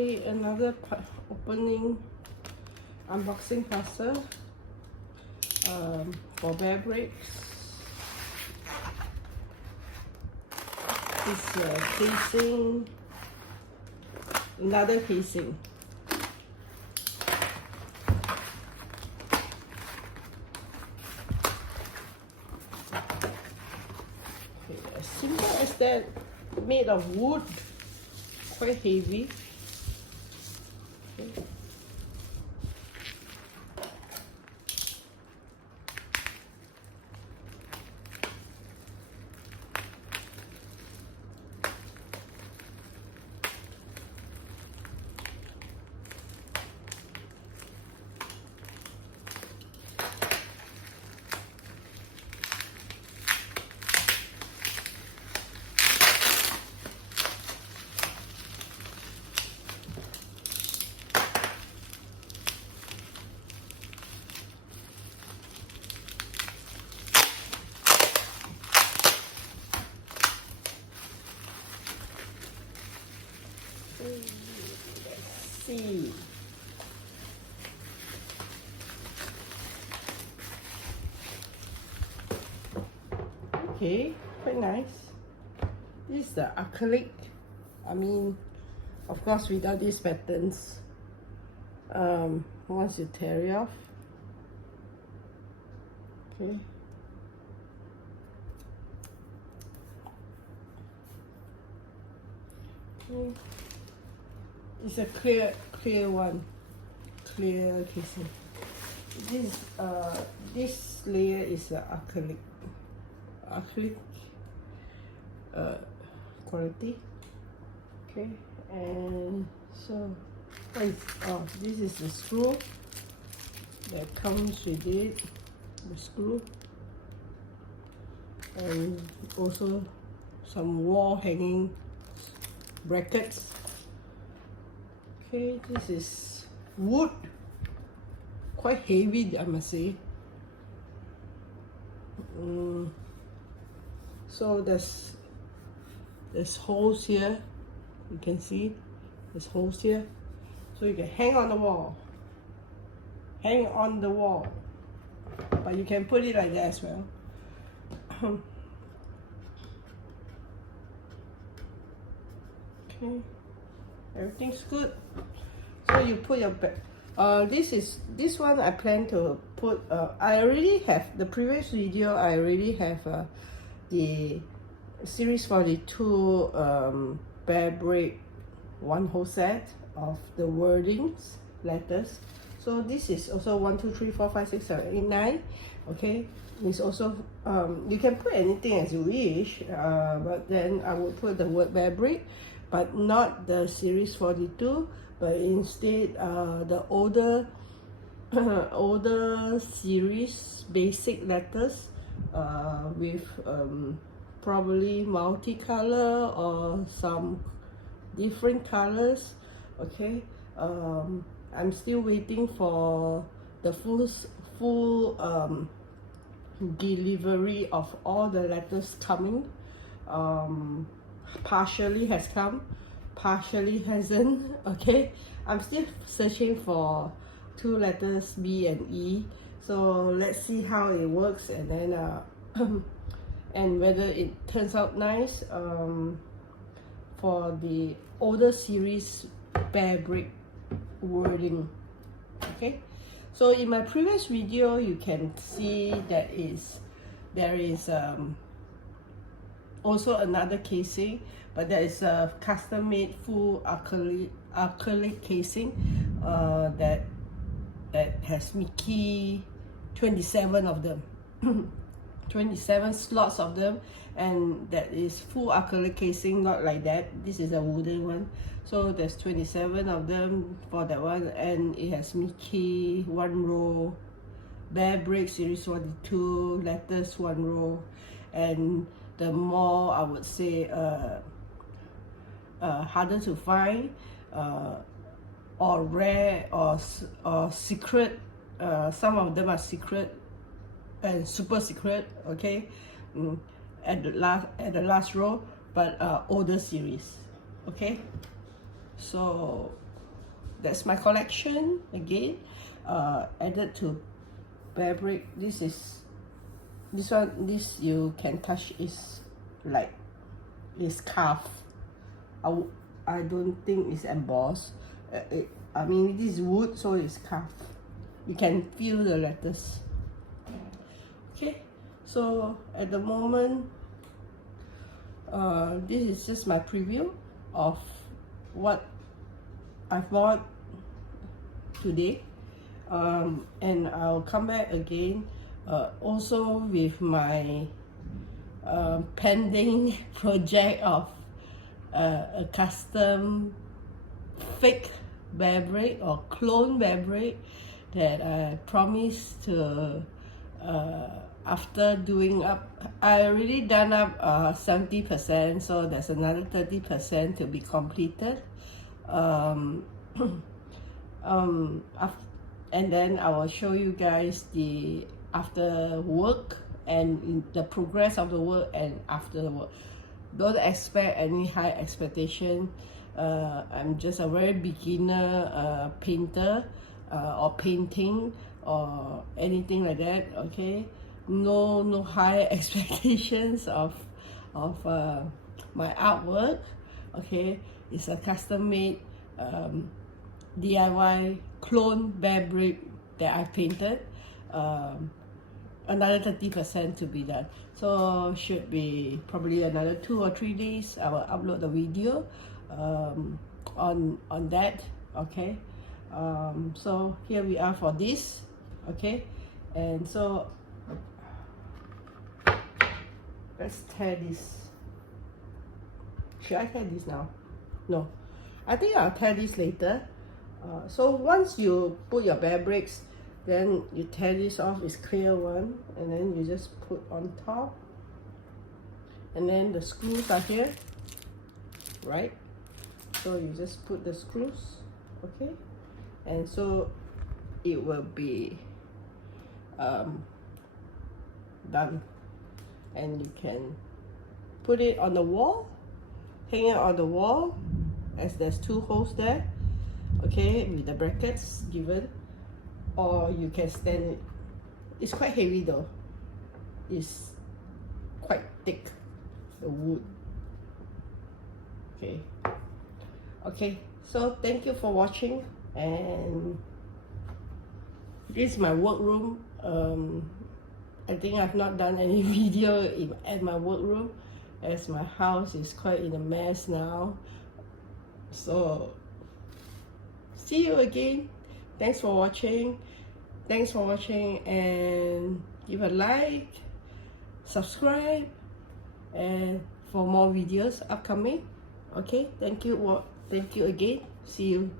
Another opening unboxing parcel for Bearbrick. This casing, another casing. Okay, as simple as that, made of wood, quite heavy. Okay. Let's see. Okay, quite nice. This is the acrylic. I mean, of course, without these patterns, once you tear it off, okay. Okay. It's a clear one, clear casing. This layer is acrylic quality. Okay, and so this is the screw that comes with it, the screw, and also some wall hanging brackets. Okay, this is wood, quite heavy, I must say. So there's holes here, you can see there's holes here, so you can hang on the wall, but you can put it like that as well. Okay, everything's good. So you put your this one I plan to put. I already have the previous video. I already have the series 42 Bearbrick one whole set of the wordings letters. So this is also 1, 2, 3, 4, 5, 6, 7, 8, 9. Okay, it's also you can put anything as you wish, but then I will put the word Bearbrick, but not the series 42, but instead the older series basic letters with probably multicolor or some different colors. Okay, I'm still waiting for the full delivery of all the letters coming. Partially has come, partially hasn't. Okay, I'm still searching for 2 letters B and E, so let's see how it works, and then and whether it turns out nice for the older series Bearbrick wording. Okay, so in my previous video you can see that there is also another casing, but there is a custom made full acrylic casing that has Mickey, 27 of them 27 slots of them, and that is full acrylic casing, not like that. This is a wooden one, so there's 27 of them for that one, and it has Mickey 1 row, Bearbrick series 42 letters 1 row, and the more, I would say, harder to find or rare or secret. Some of them are secret and super secret. Okay, at the last row, but older series. Okay, so that's my collection again, added to Bearbrick. This one, this you can touch, is like, is carved. I don't think it's embossed. I mean, this is wood, so it's carved. You can feel the letters. Okay, so at the moment, this is just my preview of what I bought today, and I'll come back again also with my pending project of a custom fake Bearbrick or clone Bearbrick that I promised to, after doing up, I already done up 70%, so there's another 30% to be completed. And then I will show you guys the after work and the progress of the work and after the work. Don't expect any high expectation. I'm just a very beginner painter or painting or anything like that. Okay, no high expectations of my artwork. Okay, it's a custom made DIY clone Bearbrick that I painted. Another 30% to be done, so should be probably another 2 or 3 days. I will upload the video on that. Okay, so here we are for this. Okay, and so let's tear this. Should I tear this now? No, I think I'll tear this later. So once you put your Bearbricks, then you tear this off, it's clear one, and then you just put on top, and then the screws are here, right? So you just put the screws, okay, and so it will be done, and you can put it on the wall, hang it on the wall, as there's 2 holes there, okay, with the brackets given, or you can stand it. It's quite heavy though, it's quite thick, the wood. Okay, so thank you for watching, and this is my workroom. I think I've not done any video at my workroom, as my house is quite in a mess now. So see you again. Thanks for watching, and give a like, subscribe, and for more videos upcoming. Okay, thank you again. See you.